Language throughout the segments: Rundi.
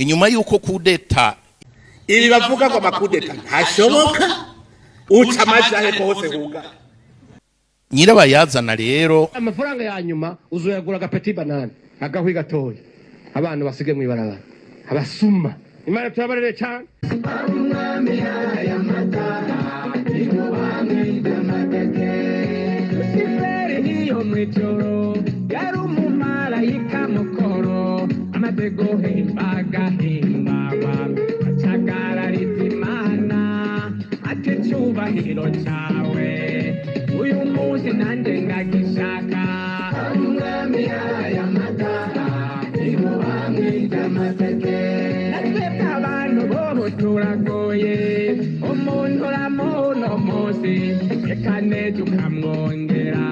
inyuma yuko kudeta ibi bavuga ngo amakudeta ntashoboka uca amajahe kose huga nyirabayazana rero amafaranga ya nyuma uzoyagura agapeti banane agahwi gatoya abantu basige mu ibarabara abasuma imana turabarere cyane niyo mwitoro yari umumarayika mukoro amatego himbaga acagarariza imana ati cyubahiro cyawe uyu munsi nanjye ngagishaka umwami aya mataha imuhamwida amateke natwebwe abantu bobo turagoye umuntu uramuno munsi reka neza ukamwongera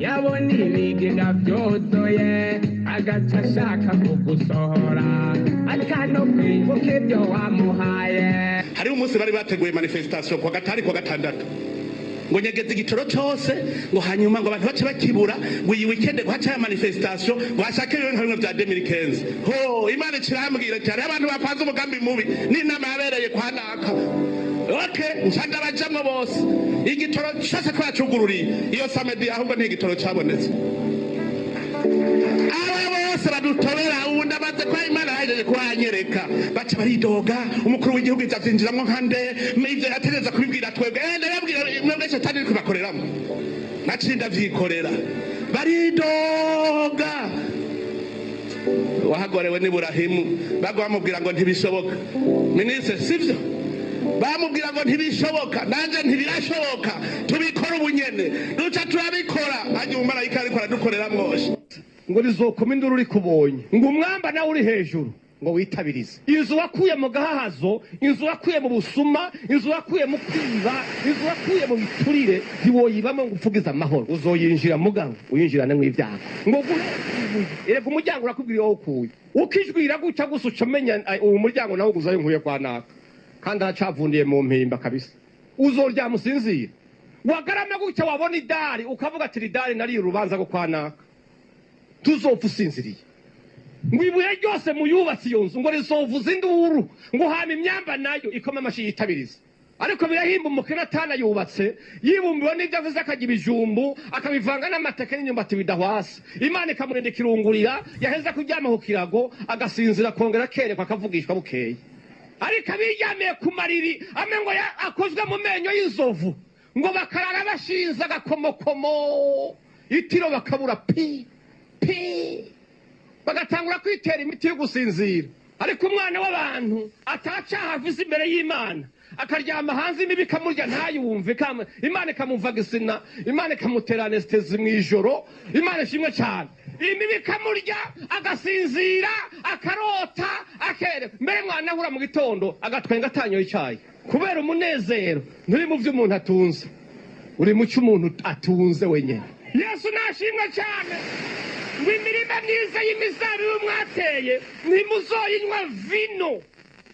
yabona ibigega byotoye agaca ashaka kugusohora atano kwibuka ibyo wamuhaye. Hari umunsi bari bateguye manifestation kwa gatari kwa gatandatu ngo nyegeze igitoro cyose ngo hanyuma ngo abantu bace bakibura ngo iyi weekend ngo haca manifestation ngo hashake ibintu bimwe bya 2015 ho imana kirambwira cyane abantu bapanze umugambi mubi n'inama yabereye kwa naka. Okay, nshanda bajamwe bose igitoro cyose twacugururiye iyo samedi ahubwo n'igitoro cyabonetse aba bose badutobera undi amaze kwa imana hajeje kwanyereka baca baridoga umukuru w'igihugu izavyinjiramwo nkande ivyo yatereza kubibwira twebwe ndababwira mwebwe shetani uri kubakoreramo nacinda vyikorera baridoga wahagorewe n'Iburahimu bagwa bamubwira ngo ntibishoboka ministre sivyo bamubwira ngo ntibishoboka nanje ntibirashoboka tubikora ubunyene duca turabikora hanyuma umumarayika ariko aradukorera mwoshe ngo rizokoma induru uri kubonye ngo umwamba nawe uri hejuru ngo witabirize inzu wakuye mu gahahazo inzu wakuye mu busuma inzu wakuye mu kwiba inzu wakuye mu biturire ntiwoyibamo ngo upfugize amahoro uzoyinjira muganga uyinjirane mu ibyaha ngo erega umuryango urakubwira wowe ukuye ukijwira guca gusa ucamenya uwo muryango nawe uguzayo nkuye kwa naka kandi aracavundiye mu mpimba kabisa uzoryama usinzira wagarama guca wabona idari ukavuga ati idari nari urubanza rwo kwa naka tuzopfa usinziriye ngo ibuye ryose muyubatse iyo nzu ngo rizovuza induru ngo hama imyamba nayo ikoma amashi yitabiriza ariko birahimba umukene atanayubatse yibumbiwe n'ibyo avuze akagira ibijumbu akabivanga n'amateke n'inyumbati bidahwasa imana ikamurinda ikirungurira yaheza kuryama ku kirago agasinzira kongera akerekwa akavugishwa bukeye ariko abiryamiye ku mariri amengo akozwe mu menyo y'inzovu ngo bakarara bashinze agakomokomo itiro bakabura pi bagatangura kwitera imiti yo gusinzira ariko umwana w'abantu atacaha afise imbere y'Imana akaryama hanze imibi ikamurya ntayumve imana ikamumvaga isina imana ikamutera anestesi mu ijoro imana ishimwe cyane imibi ikamurya agasinzira akarota akere mbere mwana ahura mu gitondo agatwenga atanyoye icyayi kubera umunezero nturi mu byo umuntu atunze uri mu cyo umuntu atunze wenyine. Yesu nashimwe cyane ngo imirima myiza y'imizabibu mwateye ntimuzoyinywa vino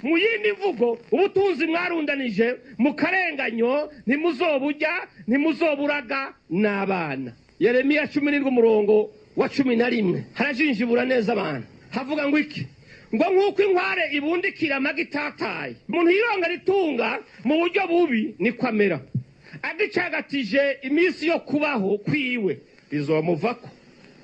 mu yindi mvugo ubutunzi mwarundanije mu karenganyo ntimuzoburya ntimuzoburaga n'abana. Yeremiya 17 umurongo wa 11 harajinjibura neza abantu havuga ngo iki ngo nk'uko inkware ibundikira amagitataye umuntu yironga ritunga mu buryo bubi niko amera agicagatije iminsi yo kubaho kwiwe bizomuvako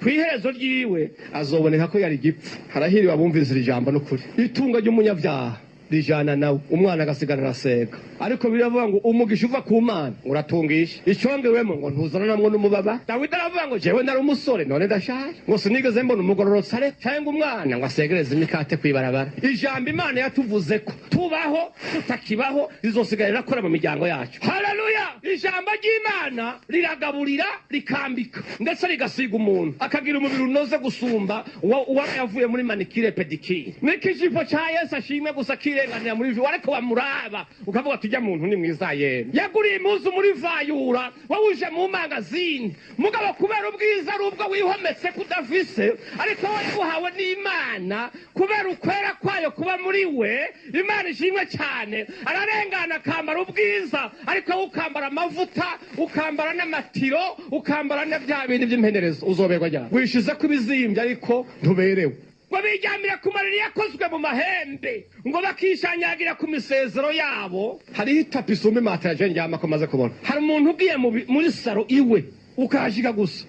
kwiherezo ryiwe azoboneka ko yari gipfu. Harahiriwe abumvise ijambo n'ukuri itunga ry'umunyabyaha rijana nawe umwana agasigana araseka ariko biravuga ngo umugisha uva ku Mana uratungisha icyongewemo ngo ntuzana namwe n'umubaba. Dawidi aravuga ngo jewe nari umusore none ndashaje ngo sinigeze mbona umugororotsi are cyangwa umwana ngo asegereze imikate kwibarabara. Ijambo Imana yatuvuze ko tubaho tutakibaho rizosigarira akora mu miryango yacu. Haleluya! Ijambo ry'Imana riragaburira rikambika ndetse rigasiga umuntu akagira umubiri unoze gusumba uwa yavuye muri manikire pedikire. Nikijipo cha Yesu ashimwe gusa kirenganira muri vi ariko bamuraba ukavuga tujya muntu ni mwiza yene yaguriye impuzu muri vayura wawuje mu magazine mugabo kubera ubwiza rubwo wihometse kudafise ariko wahawe n'Imana kubera ukwera kwayo kuba muri we Imana ishimwe cyane ararengana kambara ubwiza ariko ukambara amavuta ukambara n'amatiro ukambara na bya bintu by'impenerezo uzoberwa cyane wishize kubizimbye ariko ntuberewe ngo biryamira ku mariri yakozwe mu mahembe ngo bakishanyagira ku misezero yabo. Hariho itapi isumba imatera je ndyamako maze kubona. Hari umuntu ugiye muri saro iwe ukahashika gusa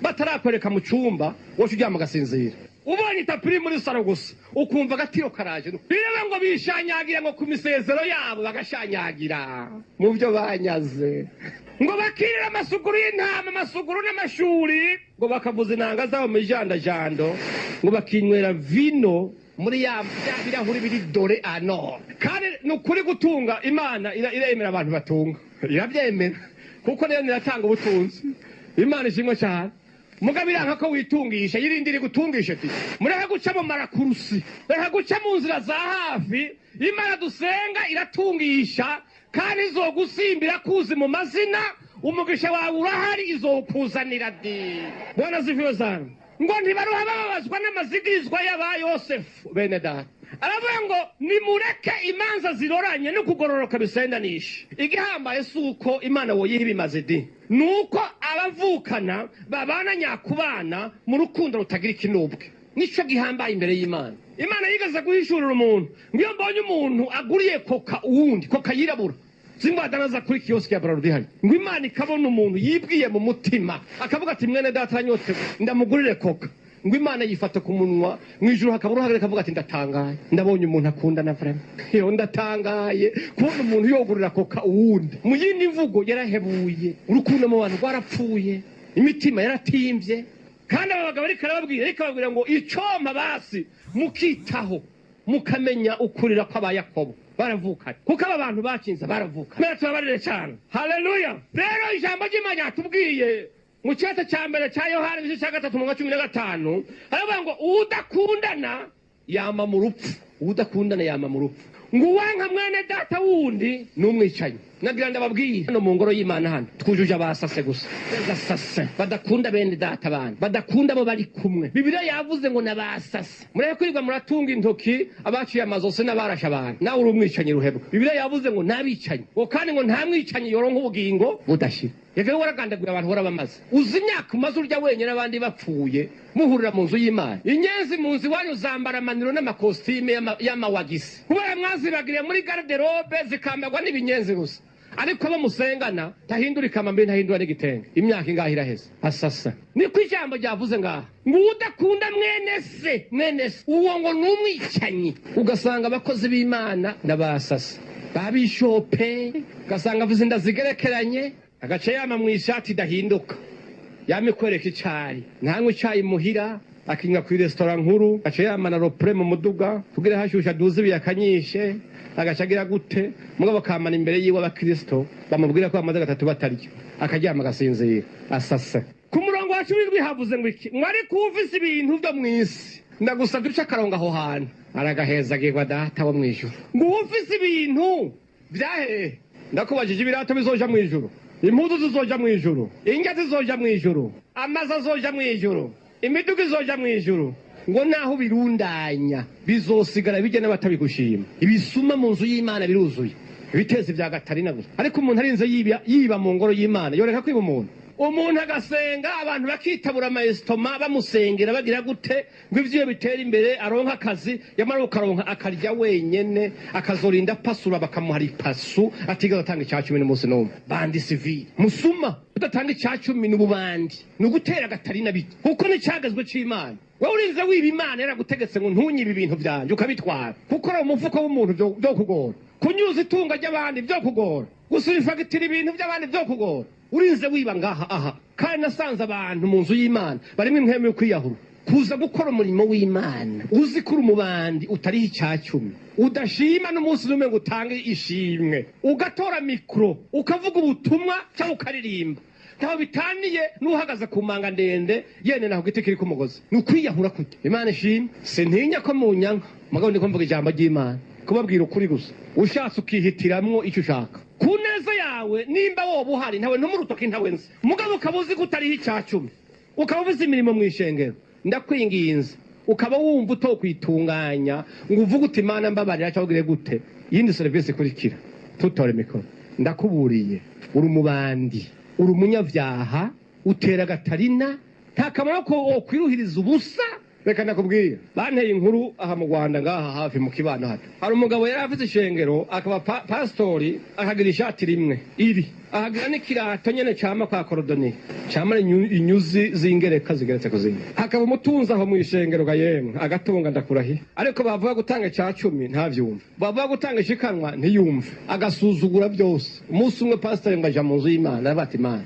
batarakwereka mu cyumba wowe uryama ugasinzira, ubonye itapi iri muri saro gusa ukumva agatiro karaje. Birebe ngo bishanyagira ngo ku misezero yabo bagashanyagira mu byo banyaze, ngo bakirira amasuguru y'intama, amasuguru n'amashuri, ngo bakavuza inanga zabo mu jandajando, ngo bakinywera vino muri ya birahuri biri dore ano. Kandi nukuri gutunga Imana iremera abantu batunga, irabyemera kuko niyo niratanga ubutunzi. Imana ishimwe cyane. Mugabe iranka ko witungisha yirindiri gutungisha ati mureke guca mu marakurusi, reka guca mu nzira za hafi. Imana dusenga iratungisha kandi izogusimbira kuzi mu mazina, umugisha wawe urahari izokuzanira di. Bwana ziviyo zangu ngo ntibaruha bababazwa n'amazigizwa y'aba Yosefu bene data. Aravuga ngo nimureke imanza ziroranye no kugororoka bisendanisha. Igihambaye suko Imana woyiha ibimaze di, nuko abavukana babana nyakubana mu rukundo rutagira ikinubwe. Nico gihambaye imbere y'Imana. Imana yigaza guhishurira umuntu ngo iyo mbonye umuntu aguriye koka uwundi koka yirabura zimbadanaza kuri kioski ya Brarudi hari, ngo Imana ikabona umuntu yibwiye mu mutima akavuga ati mwene data anyote ndamugurire koka, ngo Imana yifata ku munwa mu ijuru hakabura hagere kavuga ati ndatangaye ndabonye umuntu akunda na vrema. Yo ndatangaye kubona umuntu yogurira koka uwundi. Mu yindi mvugo yarahebuye, urukundo mu bantu rwarapfuye, imitima yaratimbye. Kandi abagabo ariko ngo icoma basi mukitaho mukamenya ukurira kwa Yakobo baravukana, kuko aba bantu bakinza baravuka. Mbere tubabarire cyane. Haleluya. Rero ijambo ry'Imana tubwiye mu cyata cya mbere cya Yohana igice cya 3:15 haravuga ngo udakundana yama mu rupfu, udakundana yama mu rupfu. Ngo wanka mwene data wundi n'umwicanyi. Nagira ndababwiye hano mu ngoro y'Imana hano twujuje abasase gusa, basase badakunda bene data bandi, badakunda abo bari kumwe. Bibiliya yavuze ngo nabasase mureke kwirirwa muratunga intoki abaciye amazose n'abarasha abantu, nawe uri umwicanyi ruhebwa. Bibiliya yavuze ngo nabicanyi, ngo kandi ngo nta mwicanyi yoronka ubugingo budashira. Yego waragandagura abantu barabamaze, uzi imyaka umaze urya wenyine abandi bapfuye muhurira mu nzu y'Imana. Inyenzi mu nzu wanyu zambara amaniro n'amakostime y'amawagisi, kubera mwazibagiriye muri garderobe zikambagwa n'ibinyenzi gusa. Ariko abo musengana tahindura ikamambe ntahindura n'igitenge. Imyaka ingahe iraheze asasa. Niko ijambo ryavuze ngaha ngo udakunda mwene se uwo ngo n'umwicanyi. Ugasanga abakozi b'Imana n'abasasa babishope, ugasanga avuze ndazigerekeranye, agace yama mu ishati dahinduka, yamikwereka icyayi ntanywe icyayi muhira, akinywa ku restaurant nkuru, agace yama na ropre mu muduga kugira hashusha duze biyakanyishe, agacagira gute mugabo kamana imbere yiwe abakristo bamubwira ko bamaze gatatu bataryo, akaryama agasinzira asasa. Ku murongo wa 10 havuze ngo iki mwari kuvisa ibintu byo mwisi, ndagusabye uca akarongo aho hantu aragahezagirwa data wo mwijuru. Ngo uvise ibintu byahe ndakubajije ibirato bizoja mwijuru, impuzu zizoja mwijuru, inga zizoja mwijuru, amazi azoja mwijuru, imiduga izoja mwijuru, ngo naho birundanya bizosigara bijye n'abatabigushima. Ibisuma mu nzu y'Imana biruzuye, ibitezi bya Gatarina gusa. Ariko umuntu arinze yiba mu ngoro y'Imana yoreka kwiba umuntu agasenga abantu bakitabura amaestoma bamusengera bagira gute ngo ivyo bitera imbere aronka akazi, yamara ukaronka akarya wenyene akazorinda pasura bakamuhara ipasu atiga atanga icya 10 n'umunsi n'umwe. Bandi civil musuma udatanga icya 10 n'ububandi n'ugutera Gatarina bite kuko ni cyagazwe c'Imana. Wowe urinze wiba Imana yaragutegetse ngo ntunyibe ibintu byanje ukabitwara, kuko ari umufuko w'umuntu byo kugora, kunyuza itunga ry'abandi byo kugora, gusifagitira ibintu by'abandi byo kugora. Urinze wiba ngaha aha. Kandi nasanze abantu mu nzu y'Imana barimo impweme yo kwiyahura kuza gukora umurimo w'Imana, uzi kuri umubandi utariho icya 10, udashima n'umunsi n'umwe ngo utange ishimwe, ugatora mikro ukavuga ubutumwa cyangwa ukaririmba, taho bitaniye n'uhagaze ku manga ndende yene naho giti kiri ku mugozi, n'ukwiyahura kute. Imana ishimwe. Sintinya ko mu nyanka mugabo ndiko mvuga ijambo ry'Imana, kubabwira ukuri gusa, ushatse ukihitiramwo icyo ushaka ku neza yawe. Nimba wowe uhari ntawe ntumurutoki ntawe nzi, mugabo ukabuzi gutariho icya 10, ukabuzi imirimo mu ishengero, ndakwinginze ukaba wumva utokwitunganya ngo uvuge uti Imana mbabarira cyangwa ugire gute, yindi service ikurikira tutore mikoro. Ndakuburiye uri umubandi, uri umunyavyaha, utera Gatarina, nta kamaro ko kwiruhiriza ubusa reka nakubwira banteye inkuru aha mu Rwanda ngaha hafi mu kibano hano hari umugabo yari afite ishengero akaba pastori akagira ishati rimwe iri ahagira n'ikirato nyene cama kwa korodoni cama inyuzi zingereka zigeretse kuzinga hakaba umutunzi aho mu ishengero ga yemwe agatunga ndakurahi ariko bavuga gutanga ca 10 ntavyumva bavuga gutanga ishikanwa ntiyumva agasuzugura byose umunsi umwe pastori ngo aja mu nzu y'Imana bati Imana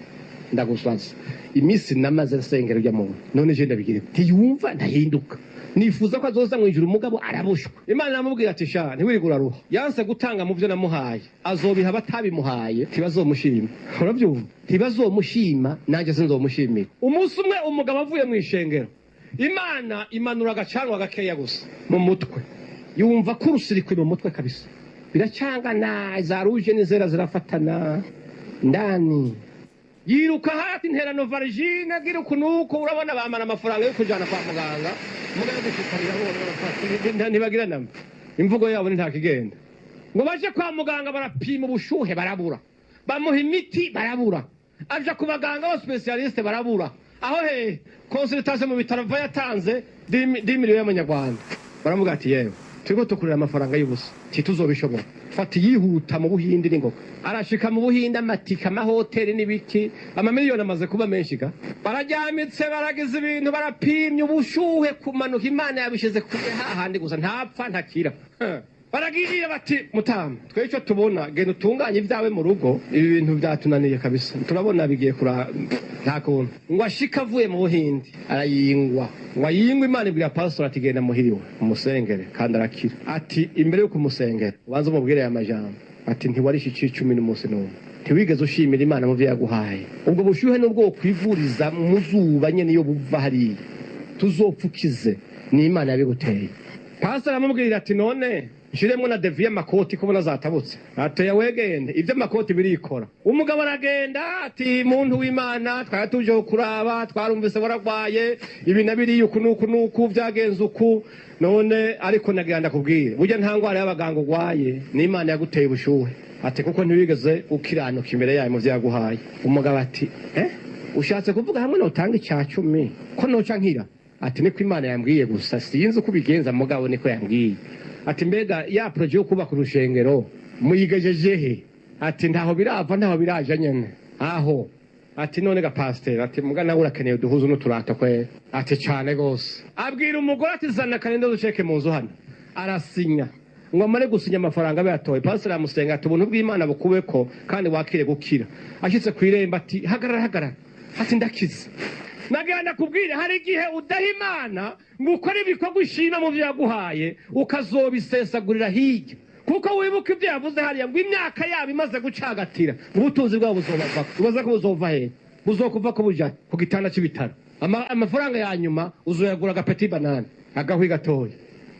ndaguswaza imisi namaze nsengero rya muntu none je ndabigire ntiyumva ndahinduka nifuza ko azoza mu ijuru umugabo arabushwa Imana namubwira ati sha ntiwirigura ruho yanse gutanga mu byo namuhaye azobiha batabimuhaye tibazomushima urabyumva tibazomushima nanje sinzomushimira umunsi umwe umugabo avuye mu ishengero Imana imanura agacanwa gakeya gusa mu mutwe yumva ko urusirikwi mu mutwe kabisa biracangana za ruje n'izera zirafatana ndani yiruka hati interano varigine agira ukunuko urabona bamana amafaranga yo kujana kwa muganga muganga gushikarira bone ntibagira namba imvugo yabo ntakigenda ngo baje kwa muganga barapima ubushuhe barabura bamuha imiti barabura aje ku baganga ba specialiste barabura aho consultation mu bitaro yatanze 10 miliyoni y'amanyarwanda baramuga ati yewe turiko tukurira amafaranga y'ubusa tituzobishobora fati yihuta mu Buhindi n'ingoka arashika mu Buhindi amatika amahoteli n'ibiki amamiliyoni amaze kuba menshi ga barajyamitse baragize ibintu barapimye ubushuhe kumanuka Imana yabishize kure hahandi gusa ntapfa ntakira baragiye bati mutama twe icyo tubona genda utunganye ibyawe mu rugo ibi bintu byatunaniye kabisa turabona bigiye kura ntakuntu ngo ashika avuye mu Buhindi arayingwa wayingwa Imana ibwira pastor ati genda muhiriwe umusengere kandi arakira ati imbere yo kumusengera ubanza umubwire aya majambo ati ntiwarishi 10 n'umunsi n'umwe ntiwigeze ushimira Imana mu byo yaguhaye ubwo bushyuhe n'ubwo kwivuriza mu zuba nyene iyo buva hariya tuzopfukize ni Imana yabiguteye pastor amubwira ati none nshiremwe na deviye makoti kubona zatabutse atoya wegende ivyo makoti birikora umugabo aragenda ati muntu w'Imana twatuje kuraba twarumvise waragwaye ibi nabiri uku nuku byagenze uku none ariko nagenda kubwira burya nta ngwara y'abaganga ugwaye ni Imana yaguteye ubushuhe ati kuko ntiwigeze ukiranuka imbere yayo mu vyaguhaye umugabo ati ushatse kuvuga hamwe no utanga icya 10 ko noca nkira ati niko Imana yambwiye gusa sinzi uko bigenza mugabo niko yambwiye ati mbega ya proje yo kubaka urushengero muyigejejehe ati ntaho birava ntaho biraje nyene aho ati none ga pasteur ati muga nawe urakeneye duhuze n'uturato kwe ati cyane gose abwira umugore ati zana kanende duceke mu nzu hano arasinya ngo amare gusinya amafaranga bayatoye pasteur amusenga ati ubuntu bw'Imana bukubeko kandi wakire gukira ashitse kwiremba ati hagarara ati ndakize nagenda kubwira hari igihe udaha Imana ngo ukore ibikorwa ushima mu byo yaguhaye ukazobisesagurira hirya kuko wibuka ibyo yavuze hariya ngo imyaka yabo imaze gucagatira ubutunzi bwabo buzobava ubaza ko buzova he buzokuva ko buja ku gitanda cy'ibitaro amafaranga ya nyuma uzoyagura agapeti banana agahwi gatoya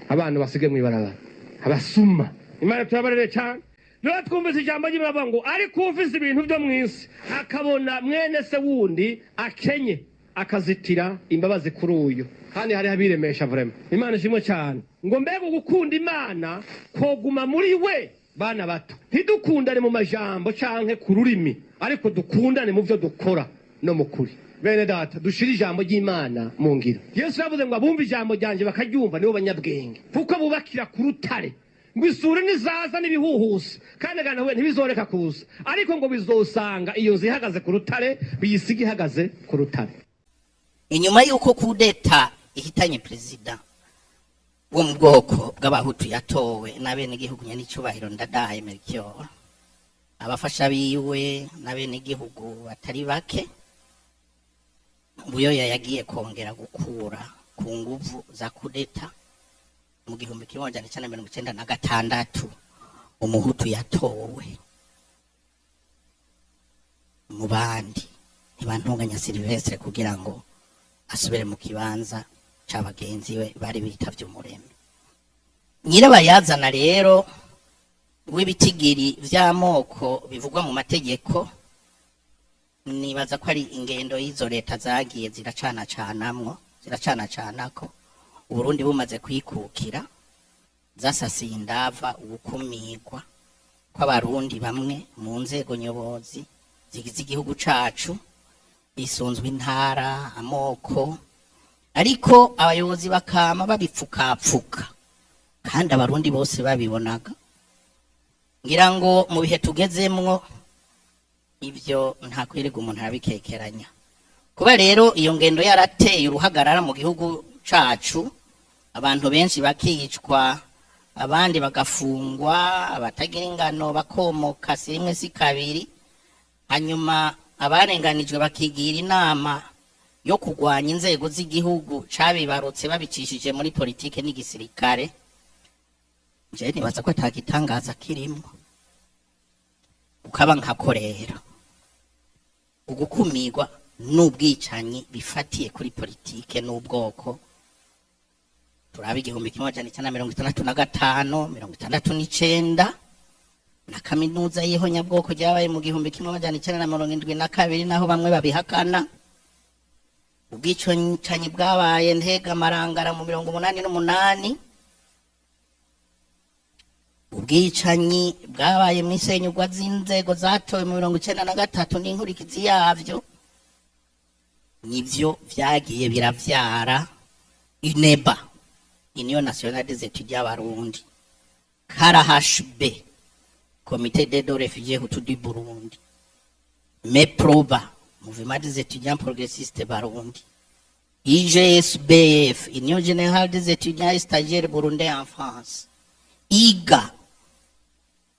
abantu basige mu ibarabara abasuma Imana turabarere cyane rero twumvise ijambo ry'Imana ngo ariko ufise ibintu byo mwisi akabona mwene se wundi akenye akazitira imbabazi kuri uyu kandi hari habiremesha vraiment Imana ishimwe cyane ngo mbega gukunda Imana koguma muri we bana bato ntidukundane mu majambo canke ku rurimi ariko dukundane mu byo dukora no mu kuri bene data dushira ijambo ry'Imana mu ngiro Yesu yavuze ngo abumva ijambo ryanje bakaryumva nibo banyabwenge kuko bubakira ku rutare ngo isuri nizaza n'ibihuhusi kandi gana we ntibizoreka kuza ariko ngo bizosanga iyo nzu ihagaze ku rutare biyisiga ihagaze ku rutare. Inyuma yuko kudeta ihitanye perezida wo mu bwoko bw'abahutu yatowe n'abene igihugu nyanicubahiro Ndadaye Melchior, abafasha biwe n'abene igihugu batari bake, Buyoya yagiye kongera gukura ku nguvu za kudeta mu 1996 umuhutu yatowe mu bandi ntibantunganya Silvestre kugira ngo asubire mu kibanza c'abagenzi we bari bitavye umuremyi. Nyirabayazana rero w'ibitigiri vy'amoko bivugwa mu mategeko, nibaza ko ari ingendo y'izo leta zagiye ziracanacanako Uburundi bumaze kwikukira, zasasiye indava ubukumirwa kw'abarundi bamwe mu nzego nyobozi zigize igihugu cacu, isunzwe intara, amoko, ariko abayobozi bakama babipfukapfuka kandi abarundi bose babibonaga. Ngira ngo mu bihe tugezemwo ibyo nta kwirega umuntu arabikekeranya. Kuba rero iyo ngendo yarateye uruhagarara mu gihugu cacu, abantu benshi bakicwa, abandi bagafungwa, abatagira ingano bakomoka si rimwe si kabiri, hanyuma abarenganijwe bakigira inama yo kugwanya inzego z'igihugu cabibarutse babicishije muri politike n'igisirikare. Je nibaza ko atagitangaza kirimo, ukaba nkakorera ugukumirwa n'ubwicanyi bifatiye kuri politike n'ubwoko. Turaba 1965, 1969 na kaminuza y'ihonyabwoko ryabaye mu 1972 naho bamwe babihakana. Ubwicanyi bwabaye Ntega Marangara mu 1988, ubwicanyi bwabaye mu isenyugwa z'inzego zatowe mu 1993 n'inkurikizi yavyo, nivyo vyagiye biravyara UNEBA, Union Nationale des Étudiants Barundi, KRHB, Comité d'aide aux réfugiés Hutu du Burundi, MEPROBA, Mouvement des étudiants progressistes Barundi, IGSBF, Union Générale des étudiants et stagiaires burundais en France, IGA,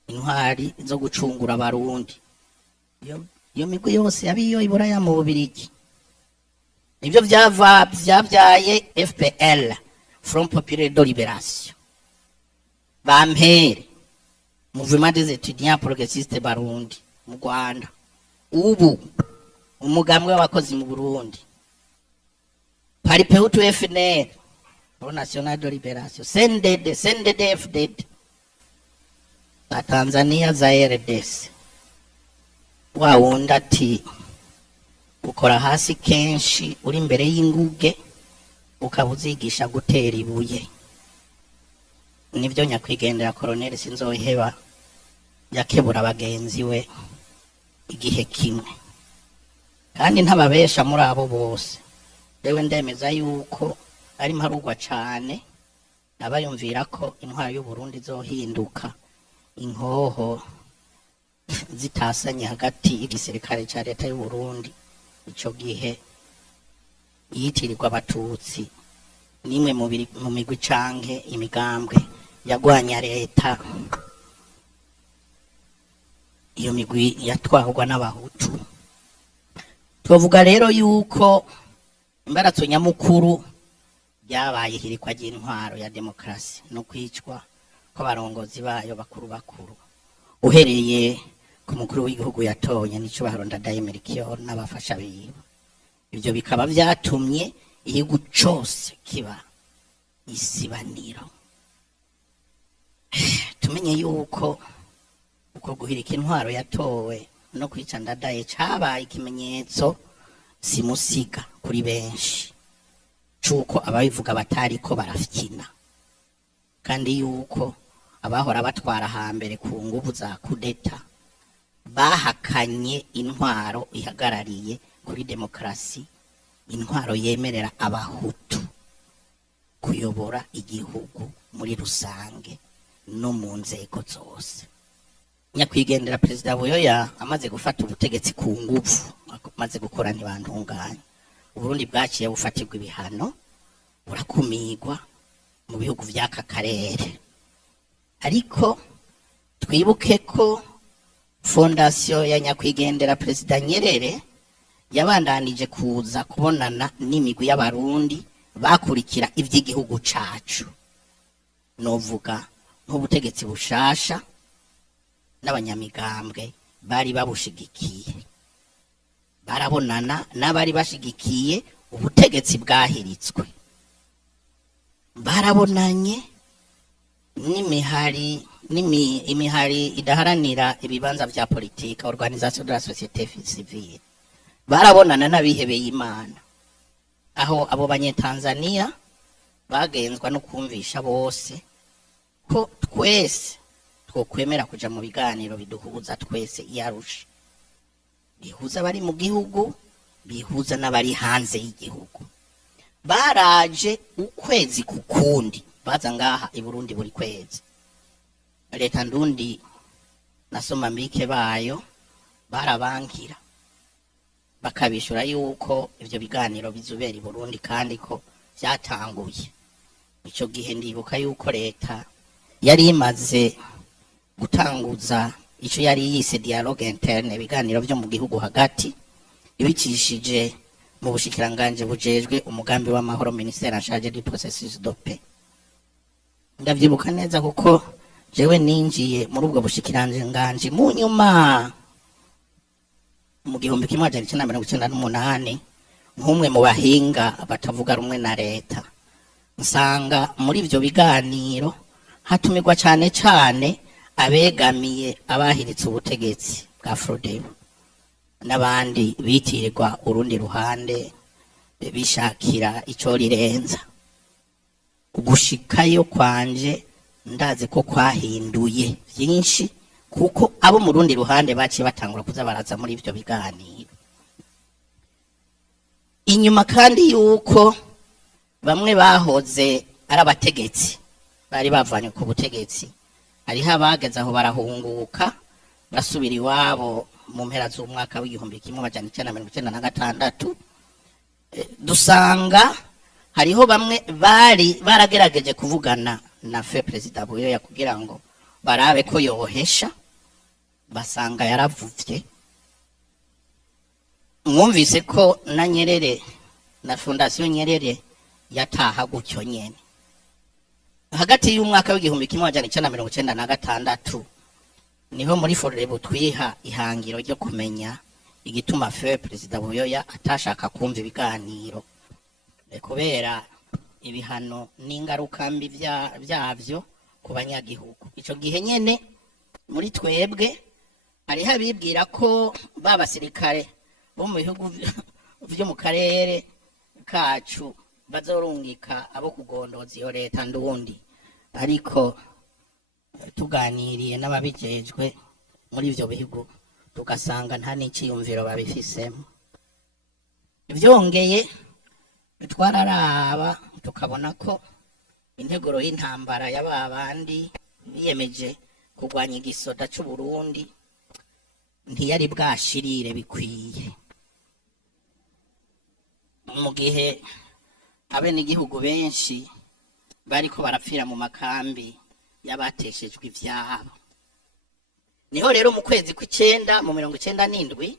intwari zo gucungura Barundi. Iyo migwi yose yabiyo iburaya mu Bubirigi. Nivyo vyavyaye FPL, Front Populaire de Libération, Bampere, Mouvement des étudiants progressistes Barundi mu Rwanda, ubu umugambwe w'abakozi mu Burundi, Paripehutu FNL, Front National de Libération, CNDD FDD, za Tanzania za RDC. Wa wundi ati ukora hasi kenshi uri imbere y'inguge ukabuzigisha gutera ibuye. Nivyo nyakwigendera Colonel Sinzoheba yakebura abagenzi we igihe kimwe, kandi ntababesha muri abo bose. Dewe ndemeza yuko ari mparugwa cane abayumvira ko intwaro y'u Burundi zohinduka inkoho zitasanye hagati y'igisirikare ca leta y'u Burundi ico gihe yitirirwa abatutsi nimwe mu migwi canke imigambwe yagwanya leta. Iyo migwi yatwarwa n'abahutu. Tuvuga rero yuko imbaratso nyamukuru byabaye hirikwa ry'intwaro ya demokrasi no kwicwa kw'abarongozi bayo bakuru, uhereye ku mukuru w'igihugu yatoye nico baronda Ndadaye n'abafasha biwe. Ibyo bikaba vyatumye igihugu cose kiba isibaniro. Tumenye yuko uko guhirika intwaro yatowe no kwica Ndadaye cabaye ikimenyetso simusiga kuri benshi cuko ababivuga batariko barafyina, kandi yuko abahora batwara hambere ku nguvu za kudeta bahakanye intwaro ihagarariye kuri demokrasi, intwaro yemerera abahutu kuyobora igihugu muri rusange no mu nzego zose. Nyakwigendera Perezida Buyoya amaze gufata ubutegetsi ku nguvu, amaze gukora ntibantunganye, Uburundi bwaciye bufatirwa ibihano burakumigwa mu bihugu vy'aka karere. Ariko twibuke ko fondation ya nyakwigendera Perezida Nyerere yabandanije kuza kubonana n'imigwi y'abarundi bakurikira ivy'igihugu cacu, novuga nk'ubutegetsi bushasha n'abanyamigambwe bari babushigikiye. Barabonana n'abari bashigikiye ubutegetsi bwahiritswe, barabonanye imihari idaharanira ibibanza vya politika, organisation de la société civile. Barabonana n'abihebeye Imana, aho abo banyetanzania bagenzwa no kumvisha bose ko twese twokwemera kuja mu biganiro biduhuza twese yarusha, bihuza bari mu gihugu, bihuza n'abari hanze y'igihugu. baraje ukwezi kukundi baza ngaha i Burundi buri kwezi. Leta ndundi na Somambike bayo barabankira bakabishura yuko ivyo biganiro bizubera i Burundi kandi ko vyatanguye. Ico gihe ndibuka yuko leta yari imaze gutanguza ico yari yise dialogue interne, ibiganiro vyo mu gihugu hagati, ibicishije mu bushikiranganje bujejwe umugambi w'amahoro, ministère en charge du processus de paix. Ndavyibuka neza kuko jewe ninjiye muri ubwo bushikiranganje mu nyuma mu 1998 nk'umwe mu bahinga batavuga rumwe na leta. Nsanga muri ivyo biganiro hatumirwa cane cane abegamiye abahiritse ubutegetsi bwa Frodebu n'abandi bitirirwa urundi ruhande bishakira ico rirenza. Gushikayo kwanje ndazi ko kwahinduye vyinshi kuko abo mu rundi ruhande baciye batangura kuza baraza muri ivyo biganiro. Inyuma kandi yuko bamwe bahoze ari abategetsi bari bavanye ku butegetsi, hariho abageze aho barahunguka basubira iwabo mu mpera z'umwaka w'1996. Dusanga hariho bamwe bari baragerageje kuvugana na fe Perezida Buyoya kugira ngo barabe ko yohesha, basanga yaravuvye. Mwumvise ko na Nyerere na Fondation Nyerere yataha gutyo nyene. Hagati y'umwaka w'1996 niho muri Frodebu twiha ihangiro ryo kumenya igituma fe Perezida Buyoya atashaka kumva ibiganiro, kubera ibihano n'ingaruka mbi vyavyo ku banyagihugu. Ico gihe nyene muri twebwe hariho abibwira ko babasirikare bo mu bihugu vyo mu karere kacu bazorungika abo kugondoza iyo leta ndundi, ariko tuganiriye n'ababijejwe muri ivyo bihugu tugasanga nta n'iciyumviro babifisemo. Vyongeye twararaba tukabona ko integuro y'intambara y'ababandi biyemeje kurwanya igisoda c'u Burundi ntiyari bwashirire bikwiye. Mu gihe abenegihugu benshi bariko barapfira mu makambi y'abateshejwe ivyabo, niho rero mu kwezi kw'icenda mu 1997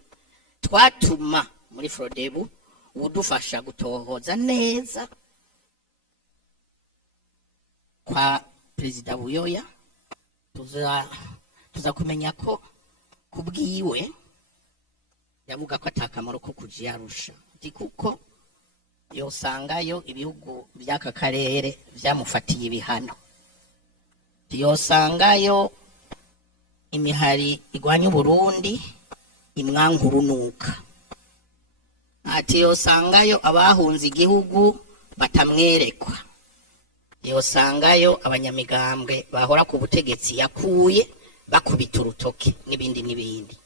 twatuma muri Frodebu udufasha gutohoza neza kwa Perezida Buyoya. Tuza kumenya ko kubwiwe yavuga ko atakamaro ko kuja Arusha, kuko yosangayo ibihugu by'aka karere vyamufatiye ibihano, yosangayo imihari igwanya Burundi imwangurunuka, ati yosangayo abahunze igihugu batamwerekwa, yosangayo abanyamigambwe bahora ku butegetsi yakuye bakubita urutoke n'ibindi n'ibindi.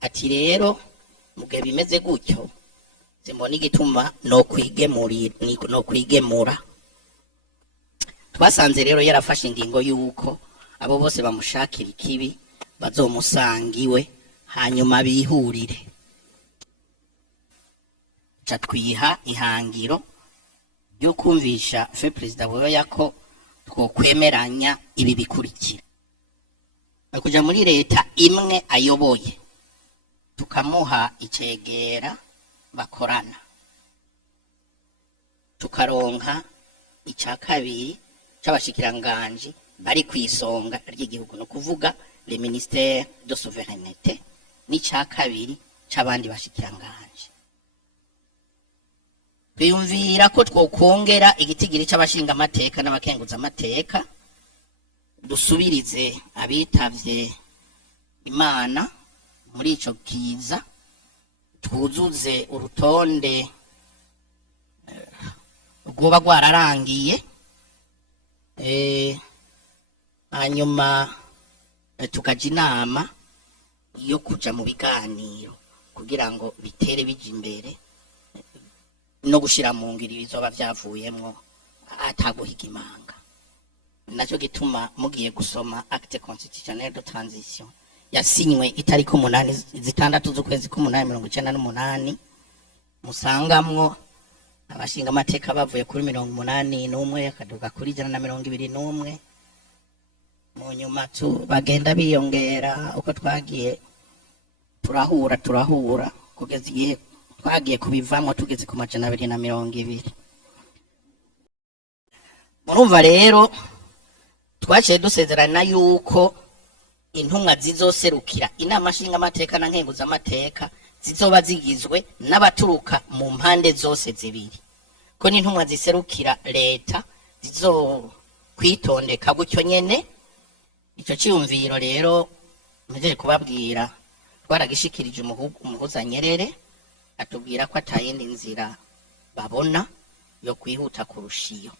Ati rero mugihe bimeze gutyo simbona igituma no kwigemura. Twasanze rero yarafashe ingingo yuko abo bose bamushakira ikibi bazomusangiwe hanyuma bihurire. Twiha ihangiro yo kumvisha fe Perezida Buyoya ko twokwemeranya ibi bikurikira: kuja muri leta imwe ayoboye, tukamuha icegera bakorana, tukaronka ica kabiri c'abashikiranganje bari kwisonga ry'igihugu, no kuvuga le ministère de souveraineté, n'ica kabiri c'abandi bashikiranganje. Twiyumvira ko twokongera igitigiri c'abashinga amateka n'abakenguza amateka, dusubirize abitavye Imana muri ico kiza, twuzuze urutonde rwoba rwararangiye, hanyuma tukaja inama yo kuja mu biganiro kugira ngo bitere bija imbere no gushira mu ngiro bizoba vyavuyemwo ataguhiga imanga. Naco gituma mugiye gusoma acte constitutionnel de transition yasinywe itariki 8 z'ukwezi k'umunani 1998 musangamwo abashinga amateka bavuye kuri 81 akaduga kuri 121. Mu nyuma bagenda biyongera uko twagiye turahura kugeza igihe twagiye kubivamo tugeze ku 220. Murumva rero twaciye dusezerana yuko intumwa zizoserukira inama nshinga amateka na nkenguza amateka zizoba zigizwe n'abaturuka mu mpande zose zibiri, ko n'intumwa ziserukira leta zizo kwitondeka gutyo nyene. Ico cyumviro rero muje kubabwira twaragishikirije umuhuza Nyerere atubwira ko atayindi nzira babona yo kwihuta kurushiyo.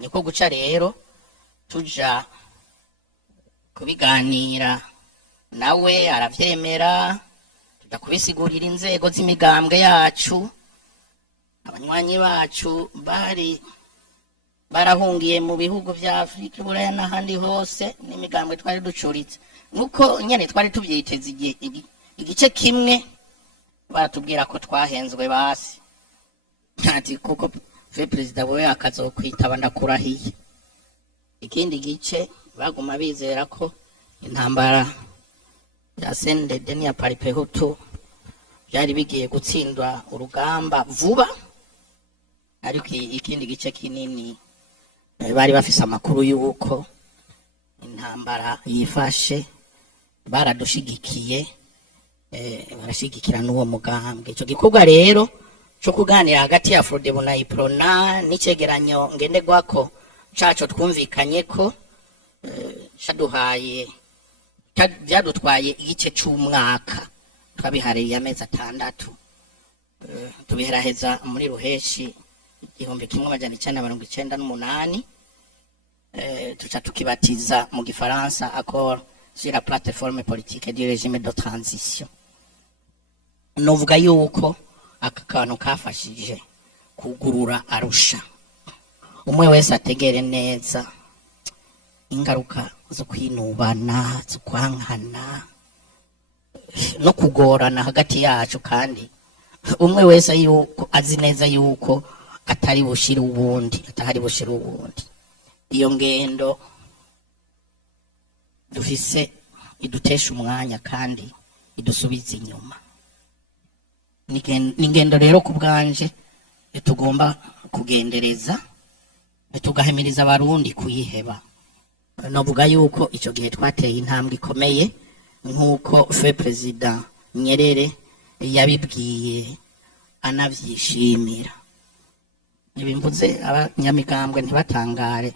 Niko guca rero tuja kubiganira nawe aravyemera, tuja kubisigurira inzego z'imigambwe yacu. Abanywanyi bacu barahungiye mu bihugu vya Afrika buraya n'ahandi hose, n'imigambwe twari ducuritse nuko nyene twari tuvyiteze igice kimwe. Baratubwira ko twahenzwe basi ati kuko perezida we akazokwitaba ndakurahiye. Ikindi gice baguma bizera ko intambara ya CNDD ya Paripehutu byari bigiye gutsindwa urugamba vuba, ariko ikindi gice kinini bari bafise amakuru y'uko intambara yifashe, baradushigikiye barashigikira n'uwo mugambwe. Ico gikorwa rero cyo kuganira hagati ya Frodebu na Iprona n'icegeranyo ngendegwako caco twumvikanye ko byadutwaye igice c'umwaka, twabihariye amezi 6, tubiheraheza muri Ruheshi 1998. Tuca tukibatiza mu gifaransa accord sur la plateforme politique du régime de transition. Novuga yuko aka kantu kafashije kugurura Arusha, umwe wese ategere neza ingaruka zo kwinubana, zo kwankana no kugorana hagati yacu, kandi umwe wese yuko azi neza yuko atari bushira ubundi, atahari bushira ubundi. Iyo ngendo dufise idutesha umwanya kandi idusubiza inyuma. Ningendo rero kubwanje tugomba kugendereza, tugahemiriza abarundi kuyiheba. Novuga yuko ico gihe twateye intambwe ikomeye nkuko President Nyerere yabibwiye anavyishimira. Ibimvuze abanyamigambwe ntibatangare,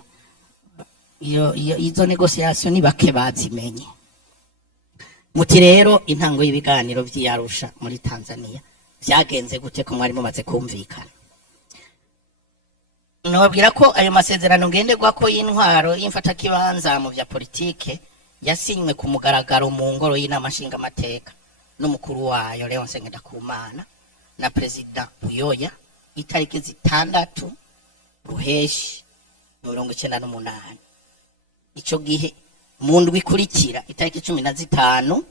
izo negociation ni bake bazimenye. Muti rero intango y'ibiganiro vy'Arusha muri Tanzania vyagenze gute ko mwari mumaze kumvikana? Nobabwira ko ayo masezerano ngenderwako y'intwaro y'imfata kibanza mu vya politike yasinywe ku mugaragaro mu ngoro y'inama nshinga amateka n'umukuru wayo Leonce Ngendakumana na President Buyoya itariki 6 Ruheshi 1998. Ico gihe mu ndwi ikurikira itariki 15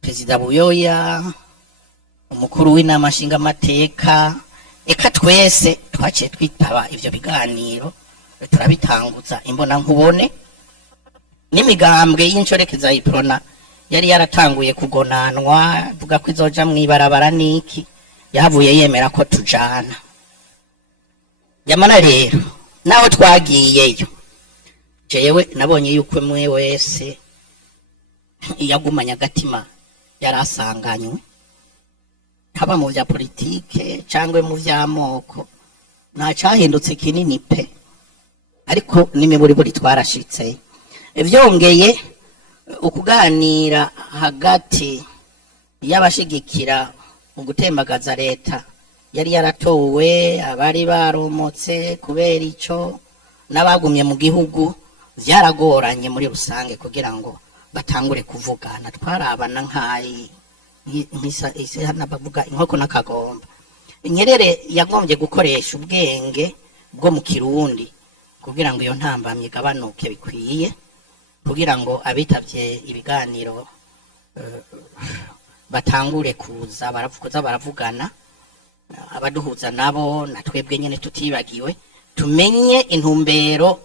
President Buyoya, umukuru w'inama nshinga amateka, eka twese twaciye twitaba ivyo biganiro, turabitanguza imbona nkubone. N'imigambwe y'inshoreke za Iprona yari yaratanguye kugonanwa, vuga ko izoja mwibarabara niki, yavuye yemera ko tujana. Yamana rero naho twagiyeyo, jewe nabonye yuko mwe wese yagumanya agatima yarasanganywe, haba mu vya politike cyangwa mu vy'amoko, nta cyahindutse kinini pe, ariko n'imiburi twarashitse. Vyongeye ukuganira hagati y'abashigikira mu gutembagaza leta yari yaratowe, abari baromotse kubera ico, n'abagumye mu gihugu vyaragoranye muri rusange kugira ngo batangure kuvugana. Twarabana nk'ari nkisa bavuga inkoko n'akagomba. Nyerere yagombye gukoresha ubwenge bwo mu Kirundi kugira ngo iyo ntambamye igabanuke bikwiye, kugira ngo abitavye ibiganiro batangure kuza baravugana, abaduhuza nabo na twebwe nyene tutibagiwe, tumenye intumbero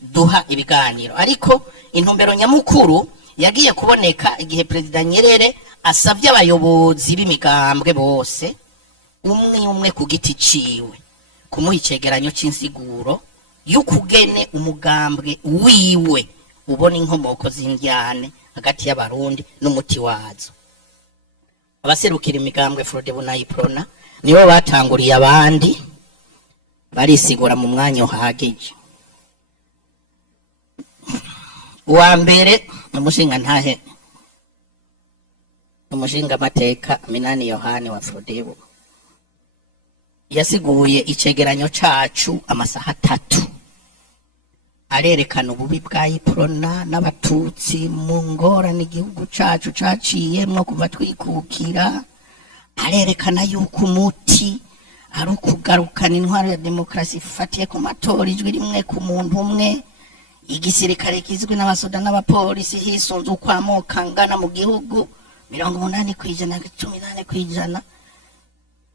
duha ibiganiro. Ariko intumbero nyamukuru yagiye kuboneka igihe Perezida Nyerere asavye abayobozi b'imigambwe bose umwe ku giti ciwe kumuha icegeranyo c'insiguro y'ukugene umugambwe wiwe ubona inkomoko z'indyane hagati y'abarundi n'umuti wazo. Abaserukira imigambwe Frodebu na Iprona nibo batanguriye abandi barisigura mu mwanya uhagije. Uwa mbere umushinga amateka Minani Yohani wa Frodebu yasiguye icegeranyo cacu amasaha 3, arerekana ububi bwa Iprona n'abatutsi mu ngorane igihugu cacu caciyemwo kuva twikukira, arerekana yuko umuti ari ukugarukana intwaro ya demokarasi ifatiye ku matora, ijwi rimwe ku muntu umwe, igisirikare kizwi n'abasoda n'abapolisi hisunze ukwamoka angana mu gihugu 80%, 18%,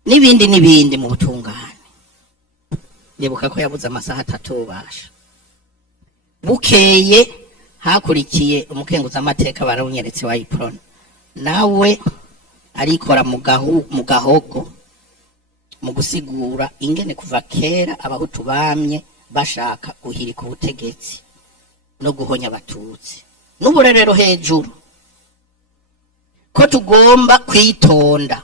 n'ibindi mu butungane. Ndibuka ko yabuze amasaha 3 basha. Bukeye hakurikiye umukenguza amateka barawunyeretse wa Iprona, nawe arikora mu gahogo mu gusigura ingene kuva kera abahutu bamye bashaka guhirika ubutegetsi no guhonya abatutsi. N'ubure rero hejuru ko tugomba kwitonda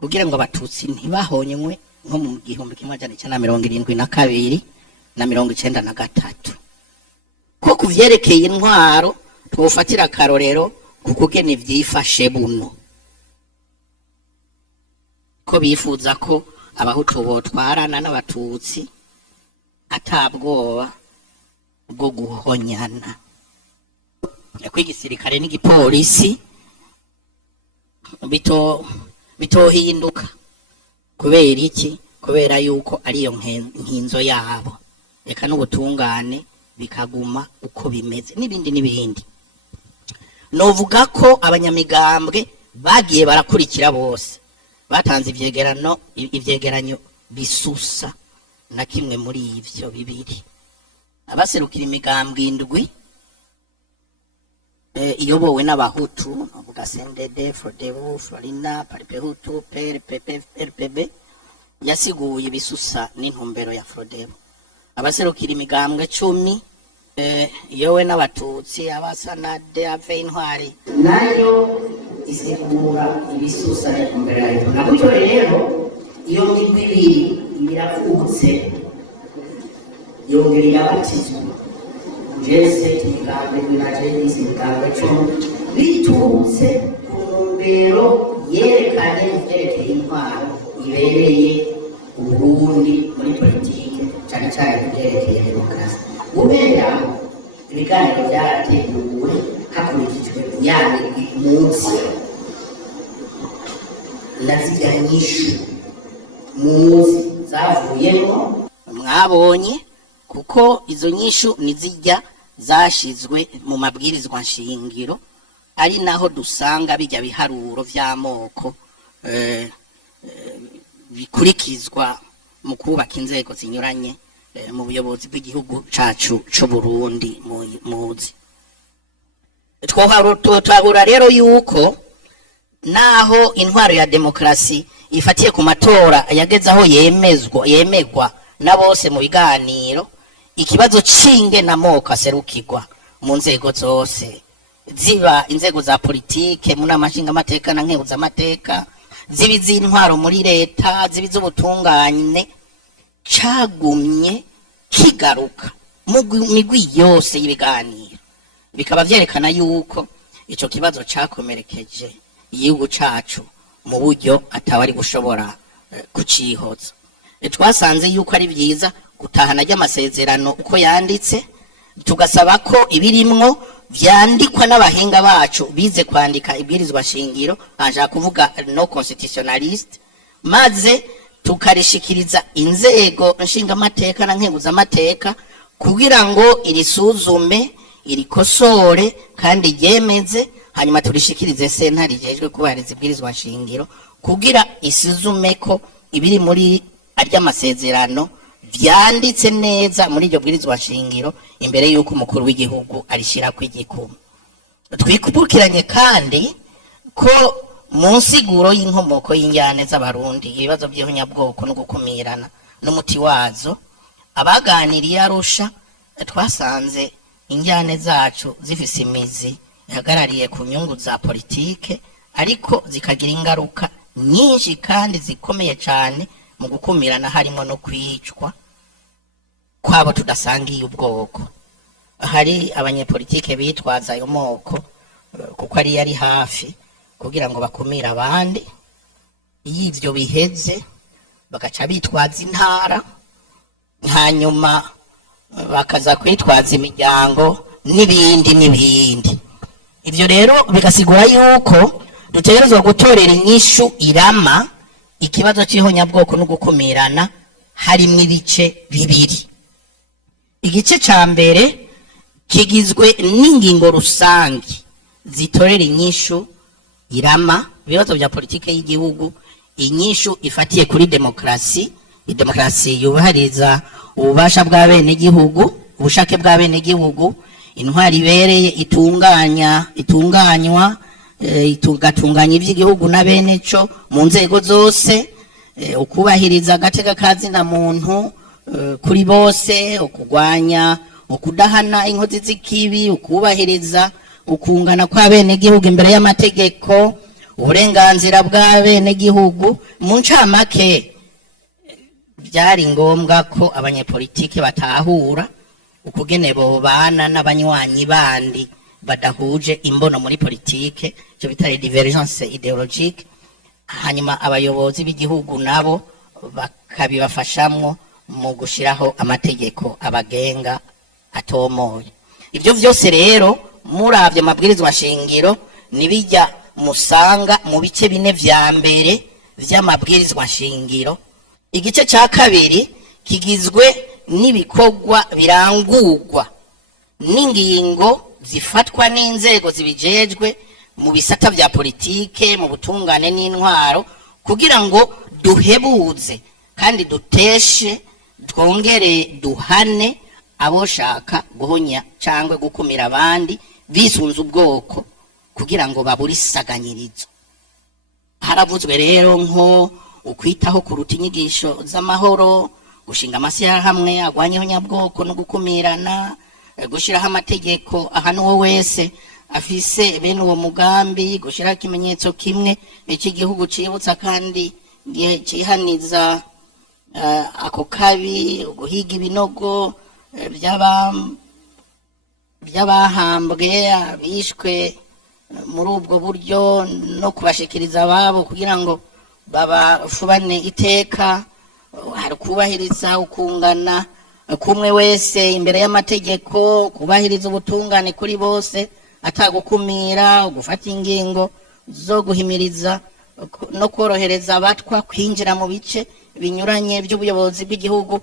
kugira ngo abatutsi ntibahonywe nko mu 1972 na 1993, ko kuvyerekeye intwaro twofatira akarorero kukugena ivyifashe buno, ko bifuza ko abahutu botwarana n'abatutsi atabwoba bwo guhonyana. Yakwigisirikare n'igipolisi bitohinduka kubera iki? Kubera yuko ariyo nkinzo yabo, reka n'ubutungane bikaguma uko bimeze, n'ibindi. Novuga ko abanyamigambwe bagiye barakurikira bose, batanze ivyegeranyo bisusa na kimwe muri ivyo bibiri. Abaserukira imigambwe 7 iyobowe n'abahutu, novuga CNDD, Frodebu, Florina, Paripehutu, PRPP, RPB, yasiguye bisusa n'intumbero ya Frodebu. Abaserukira imigambwe 10 iyowe n'abatutsi, abasanade, ave intwari, nayo isigura ibisusa n'intumbero ya Iprona. Gutyo rero iyo migwi ibiri iravutse yongera yabatizwa, jese imigambwe n'ajenisi imigambwe 10 biturutse ku ntumbero yerekanye ivyerekeye intwaro ibereye Uburundi muri politike, cyane cyane ivyerekeye demokarasi. Kubera ibiganiro byarateguwe hakurikijwe imyambi munsi nazijyanyishu muzi zavuyemo mwabonye, kuko izo nyishu nizijya zashizwe mu mabwirizwa nshingiro, ari naho dusanga bijya biharuro vy'amoko bikurikizwa mu kubaka inzego zinyuranye mu buyobozi bw'igihugu cacu c'u Burundi muzi. Twahura rero yuko naho intwaro ya demokarasi ifatiye ku matora yageze aho yemegwa na bose mu biganiro, ikibazo cinge na moko aserukirwa mu nzego zose, ziba inzego za politike mu namashinga amateka na nkebuza amateka, zibi z'intwaro muri leta, zibi z'ubutungane, cagumye kigaruka mu migwi yose y'ibiganiro. Bikaba vyerekana yuko ico kibazo cakomerekeje igihugu cacu mu buryo atawari gushobora kucihoza. Twasanze yuko ari vyiza gutahana ry'amasezerano uko yanditse, tugasaba ko ibirimwo vyandikwa n'abahinga bacu bize kwandika ibwirizwa shingiro, anja kuvuga no constitutionalist, maze tukarishikiriza inzego nshingamateka na nkenguzamateka kugira ngo irisuzume irikosore kandi ryemeze, hanyuma turishikirize sentare ijejwe kubahiriza ibwirizwa nshingiro kugira isuzume ko ibiri muri arya masezerano vyanditse neza muri iryo bwirizwa nshingiro imbere y'uko umukuru w'igihugu arishirako igikumu. Twikubukiranye kandi ko mu nsiguro y'inkomoko y'injyane z'abarundi ibibazo by'ihonyabwoko no gukumirana n'umuti wazo, abaganiriye Arusha twasanze injyane zacu zifise imizi ihagarariye ku nyungu za politike, ariko zikagira ingaruka nyinshi kandi zikomeye cyane mu gukumirana, harimo no kwicwa kwabo tudasangiye ubwoko. Hari abanyepolitike bitwaza ayo moko kuko ari yari hafi kugira ngo bakumire abandi, iyo ivyo biheze bagaca bitwaza intara, hanyuma bakaza kwitwaza imiryango n'ibindi. Ivyo rero bigasigura yuko dutegerezwa gutorera inyishu irama ikibazo c'ihonyabwoko no gukumirana harimwo ibice bibiri. Igice ca mbere kigizwe n'ingingo rusangi zitorera inyishu irama ibibazo vya politike y'igihugu, inyishu ifatiye kuri demokrasi, demokrasi yubahiriza ububasha bwa bene gihugu, ubushake bwa bene gihugu, intwari ibereye itunganywa igatunganya ivy'igihugu na bene co mu nzego zose, ukubahiriza agateka kazina muntu kuri bose, ukugwanya ukudahana inkozi z'ikibi, ukubahiriza ukungana kwa bene gihugu imbere y'amategeko, uburenganzira bwa bene gihugu. Mu ncamake byari ngombwa ko abanyepolitike batahura ukugene bobana n'abanywanyi bandi badahuje imbono muri politike, cyo bitari divergence ideologique, hanyuma abayobozi b'igihugu nabo bakabibafashamwo mu gushiraho amategeko abagenga atomoye. Ibyo vyose rero muravye amabwirizwa shingiro nibijya musanga mu bice bine vya mbere vy'amabwirizwa shingiro. Igice ca kabiri kigizwe n'ibikorwa birangurwa n'ingingo zifatwa n'inzego zibijejwe mu bisata vya politike, mu butungane n'intwaro, kugira ngo duhebuze kandi duteshe twongere duhane aboshaka guhonya cangwe gukumira abandi bisunze ubwoko kugira ngo baburisaganyirizo. Haravuzwe rero nko ukwitaho kuruta inyigisho z'amahoro, gushinga amashyirahamwe agwanya ihonyabwoko no gukumirana, gushiraho amategeko ahana uwo wese afise bene uwo mugambi, gushiraho ikimenyetso kimwe icy'igihugu cibutsa kandi cihaniza ako kabi, guhiga ibinogo by'abahambwe abishwe muri ubwo buryo no kubashikiriza ababo kugira ngo babafubane iteka. Hari kubahiriza ukungana kumwe wese imbere y'amategeko, kubahiriza ubutungane kuri bose atagukumira, gufata ingingo zo guhimiriza no korohereza abatwa kwinjira mu bice binyuranye by'ubuyobozi bw'igihugu,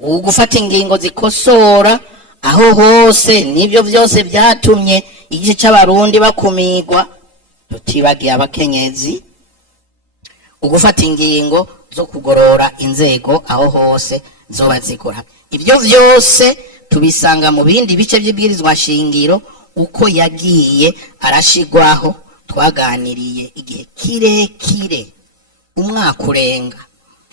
gufata ingingo zikosora aho hose. Nibyo byose byatumye igice c'abarundi bakumirwa, tutibagiye abakenyezi, ugufata ingingo zo kugorora inzego aho hose zoba zikora. Ibyo vyose tubisanga mu bindi bice by'ibwirizwa shingiro uko yagiye arashigwaho. Twaganiriye igihe kirekire, umwaka urenga.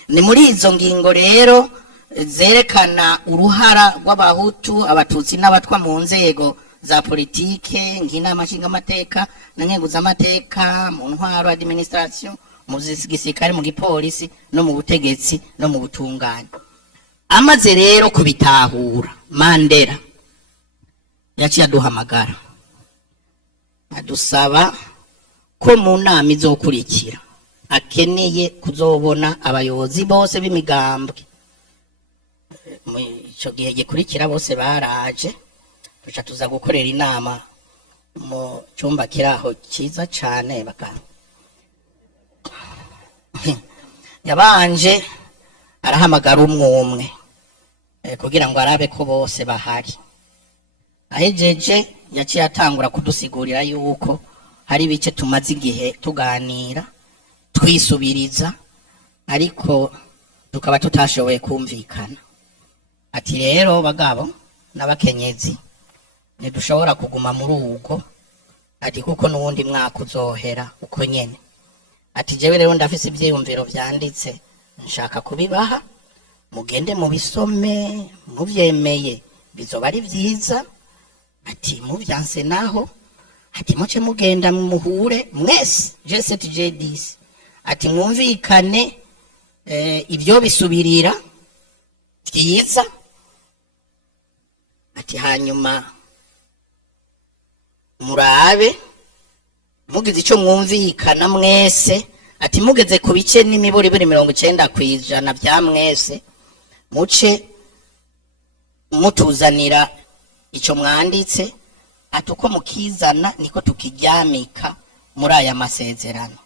Ni muri izo ngingo rero zerekana uruhara rw'abahutu, abatutsi n'abatwa mu nzego za politike nk'inama nshingamateka na nkenguzamateka, mu ntwaro administration, mu gisirikare, mu gipolisi no mu butegetsi no mu butungane. Amaze rero kubitahura, Mandela yaciye aduhamagara adusaba ko mu nama izokurikira akeneye kuzobona abayobozi bose b'imigambwe. Mu ico gihe gikurikira bose baraje, tuca tuza gukorera inama mu cyumba kiraho cyiza cane yabanje arahamagara umwe kugira ngo arabe ko bose bahari. Ahejeje yaciye atangura kudusigurira yuko hari bice tumaze igihe tuganira twisubiriza ariko tukaba tutashoboye kumvikana. Ati rero bagabo n'abakenyezi ntidushobora kuguma muri ugo, ati kuko n'uwundi mwaka uzohera uko nyene. Ati jewe rero ndafise ivyiyumviro vyanditse nshaka kubibaha, mugende mubisome muvyemeye bizoba ari vyiza. Ati muvyanse naho ati muce mugenda muhure mwese G7G10, ati mwumvikane ibyo bisubirira vyiza. Ati hanyuma murabe mugize ico mwumvikana mwese, ati mugeze ku bice n'imiburi buri 90% vya mwese muce mutuzanira ico mwanditse, ati uko mukizana niko tukiryamika muri aya masezerano.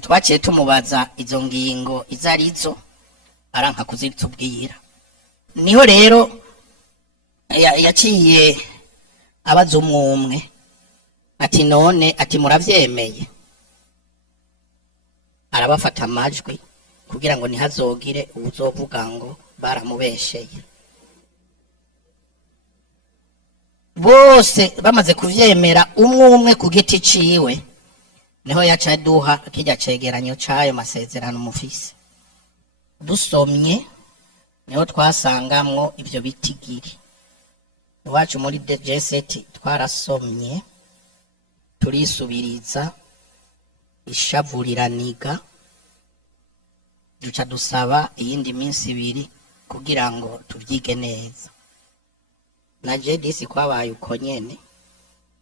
Twaciye tumubaza izo ngingo izarizo aranka kuzitubwira. Niho rero yaciye abaza umwe ati none ati muravyemeye? Arabafata amajwi kugira ngo ntihazogire uzovuga ngo baramubesheye. Bose bamaze kuvyemera umwe ku giti ciwe, niho yaca duha kijya cegeranyo cayo masezerano mufise. Dusomye niho twasangamwo ivyo bitigiri. Iwacu muri G7 twarasomye turisubiriza ishavuriraniga, duca dusaba iyindi minsi 2 kugira ngo tuvyige neza. Na G10 kwabaye uko nyene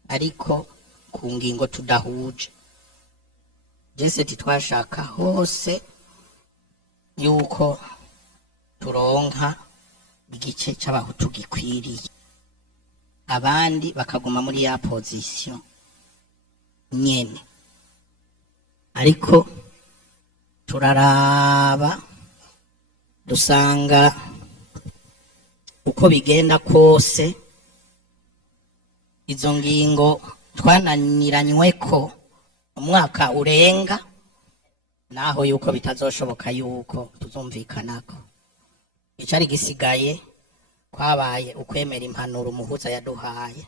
ariko ku ngingo tudahuje. G7 twashaka hose yuko turonka igice c'abahutu gikwiriye, abandi bakaguma muri ya position nyene. Ariko turaraba dusanga uko bigenda kose izo ngingo twananiranyweko umwaka urenga, naho yuko bitazoshoboka yuko tuzumvikanako. Icari gisigaye kwabaye ukwemera impanuro umuhuza yaduhaye.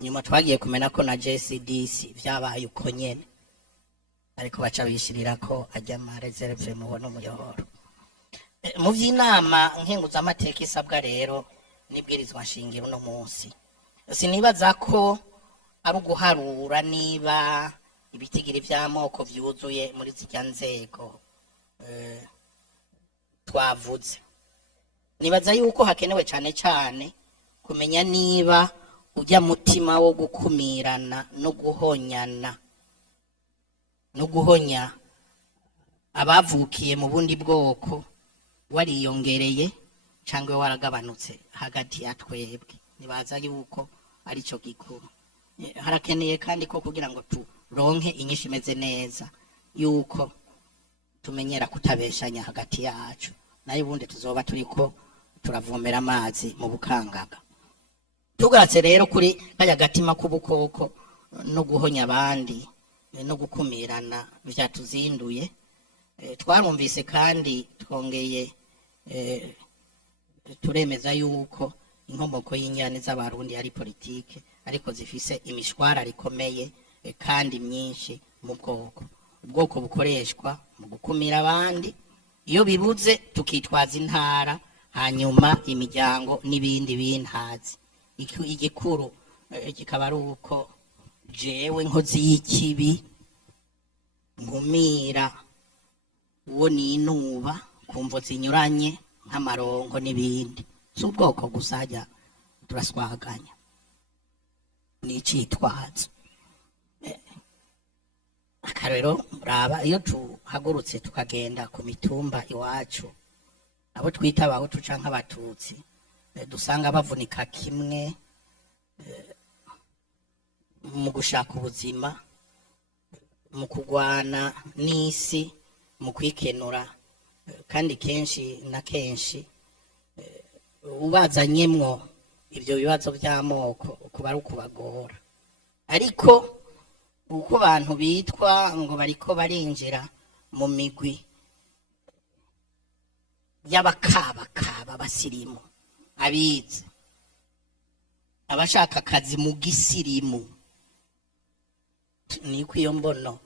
Nyuma twagiye kumena ko na G7 vyabaye uko nyene, ariko baca bishirira ko ajya ma reserve mubona umuyoboro. Mu vy'inama nkenguzamateka isabwa rero nibwirizwa nshingiro no munsi, sinibaza ko ari uguharura niba ibitigiri vy'amoko vyuzuye muri zirya nzego twavuze. Nibaza yuko hakenewe cane cane kumenya niba ujya mutima wo gukumirana no guhonyana no guhonya abavukiye mu bundi bwoko wariyongereye cyangwa waragabanutse hagati ya twebwe. Nibaza yuko ari cyo gikuru. Harakeneye kandi ko kugira ngo turonke inyishu imeze neza yuko tumenyera kutabeshanya hagati yacu, nayo ubundi tuzoba turiko turavomera amazi mu bukangaga. Tugatse rero kuri kaya gatima kubukoko no guhonya abandi no gukumirana vyatuzinduye. Twarumvise kandi twongeye turemeza yuko inkomoko y'inyane z'abarundi ari politike, ariko zifise imishwara rikomeye kandi myinshi mu bwoko. Ubwoko bukoreshwa mu gukumira abandi, iyo bibuze tukitwaza intara, hanyuma imiryango n'ibindi bintazi. Igikuru kikaba ari uko jewe nkozi y'ikibi ngumira uwo ninuba kumvo zinyuranye nk'amarongo n'ibindi. Si ubwoko gusajya turaswaganya n'icitwazo. Akarero raba iyo tuhagurutse tukagenda ku mitumba iwacu, abo twita abahutu canke abatutsi dusanga bavunika kimwe mu gushaka ubuzima, mu kugwana n'isi mu kwikenura kandi kenshi na kenshi ubazanyemwo ibyo bibazo by'amoko kuba ari ukubagora ariko uko abantu bitwa ngo bariko barinjira mu migwi y'abakabakaba basirimu abize abashaka akazi mu gisirimu niko iyo mbono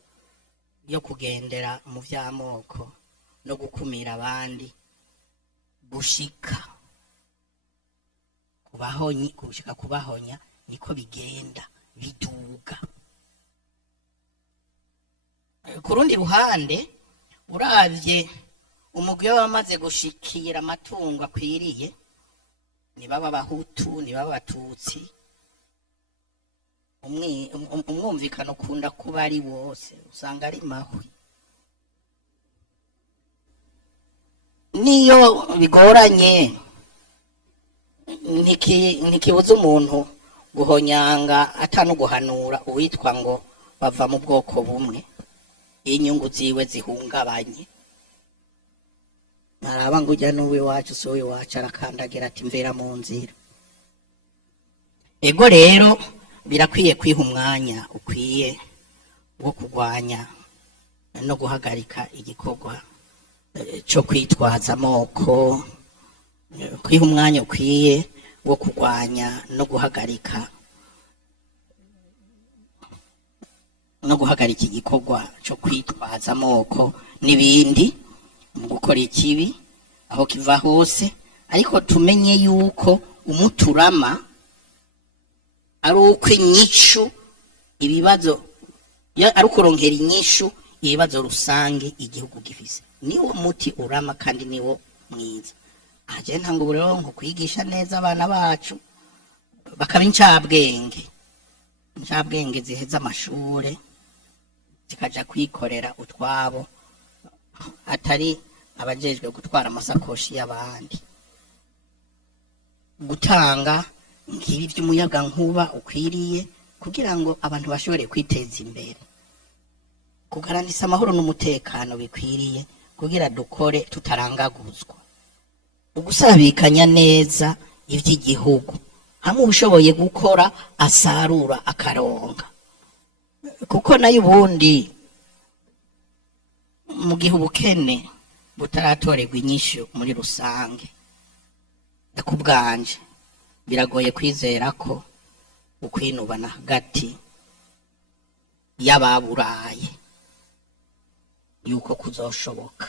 yo kugendera mu by'amoko no gukumira abandi gushika kubahonya niko bigenda biduga. Ku rundi ruhande uravye umugwi wamaze gushikira amatungo akwiriye ni baba Bahutu ni baba Batutsi umwumvikano ukunda kuba ari wose usanga ari mahwi niyo bigoranye ntikibuza umuntu guhonyanga atanuguhanura uwitwa ngo bava mu bwoko bumwe inyungu ziwe zihungabanye naraba ngo ujya n'uwe wacu so we wacu arakandagira ati mvera mu nzira. Ego rero birakwiye kwiha umwanya ukwiye wo kurwanya no guhagarika igikorwa cyo kwitwaza amoko, kwiha umwanya ukwiye wo kurwanya no guhagarika igikorwa cyo kwitwaza amoko n'ibindi mu gukora ikibi aho kiva hose, ariko tumenye yuko umuturama ari uko inyishu ibibazo ari ukuronkera inyishu ibibazo rusange igihugu gifise, niwo muti urama kandi niwo mwiza. Aje ntango rero nko kwigisha neza abana bacu bakaba incabwenge ziheza amashure zikaja kwikorera utwabo atari abajejwe gutwara amasakoshi y'abandi, gutanga nkibi by'umuyaga nkuba ukwiriye kugira ngo abantu bashobore kwiteza imbere, kugarantisa amahoro n'umutekano bikwiriye kugira dukore tutarangaguzwa, ugusabikanya neza ivy'igihugu hamwe ubushoboye gukora asarura akaronga, kuko nayo ubundi mu gihe ubukene butaratorerwa inyishu muri rusange ndakubwanje biragoye kwizera ko ukwinubana hagati y'ababuraye yuko kuzoshoboka.